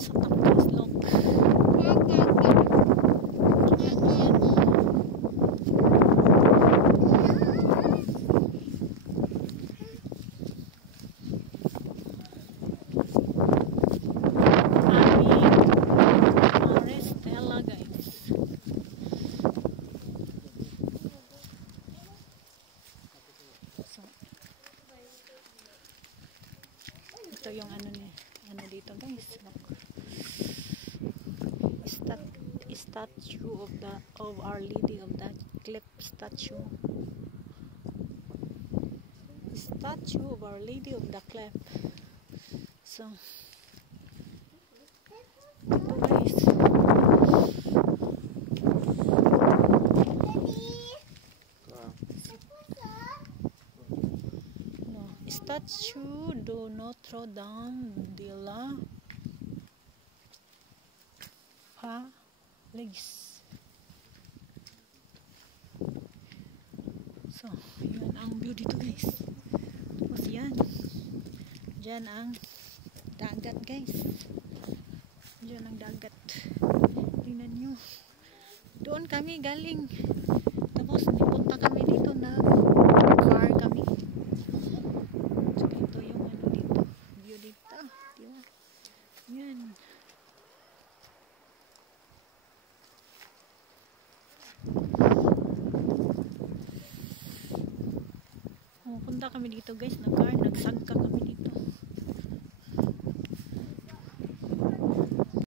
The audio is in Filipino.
sa top guys, look. Ito yung ano dito guys, look. Statue of Our Lady of the Cliff statue. Statue of Our Lady of the Cliff. So ito guys. Statue de Notre Dame de la Palisse. So, yun ang view dito guys. Tapos yan. Diyan ang dagat guys. Diyan ang dagat. Tingnan nyo. Doon kami galing. Tapos nipunta kami dito na car kami. So, ito yung ano dito. View dito. Diba? Yan. Punta kami dito guys na car. Nagsangka kami dito.